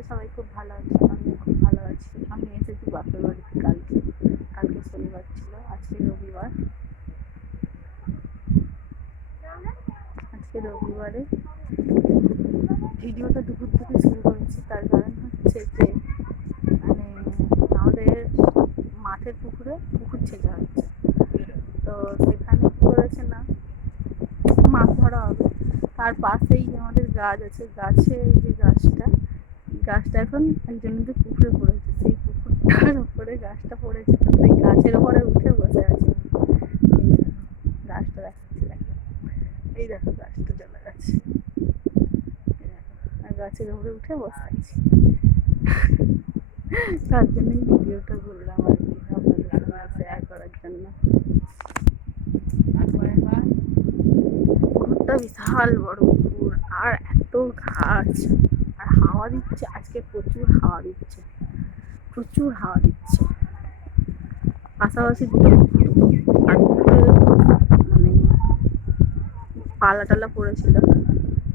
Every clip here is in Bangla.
করি সবাই খুব ভালো আছে, আমিও খুব ভালো আছি। আমি এসেছি বাপের বাড়িতে কালকে। কালকে শনিবার ছিল, আজকে রবিবার। আজকে রবিবারে ভিডিওটা দুপুর থেকে শুরু করেছি, তার কারণ হচ্ছে যে মানে আমাদের মাঠের পুকুর ছেঁচা হচ্ছে। তো সেখানে কি করেছে না, মাছ ধরা হবে। তার পাশেই আমাদের গাছ আছে, গাছে যে গাছটা এখন একজনদের পুকুরে পড়েছে। সেই পুকুরটার উপরে গাছটা পড়েছে, তো সেই গাছের উপরে উঠে বসে আছে। গাছটা দেখাচ্ছে, দেখো এই দেখো গাছটা চলে গেছে, আর গাছের উপরে উঠে বসে আছি। তার জন্যই ভিডিওটা করলাম আর কি, আপনাদের সঙ্গে শেয়ার করার জন্য। পুকুরটা বিশাল বড় পুকুর, আর এত গাছ, আর হাওয়া দিচ্ছে আজকে, প্রচুর হাওয়া দিচ্ছে। পাশাপাশি দুটো আর মানে পালা টালা পড়েছিল,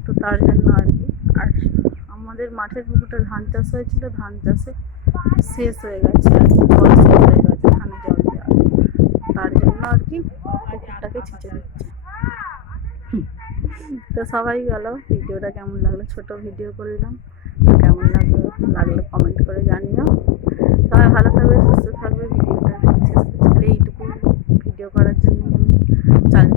তো তার জন্য আর কি। আর আমাদের মাঠের পুকুরটা ধান চাষ হয়েছিল, ধান চাষে শেষ হয়ে গেছে আর কি, জল শেষ হয়ে গেছে, ধানে জল দেওয়া। তার জন্য আর কি পুকুরটাকে ছেঁচে দিচ্ছে। তো সবাই গেল, ভিডিওটা কেমন লাগলো, ছোট ভিডিও করলাম, কেমন লাগলো কমেন্ট করে জানিও। সবাই ভালো থাকবে, সুস্থ থাকবে। ভিডিওটা শেষ করছি, এইটুকু ভিডিও করার জন্য আমি চালু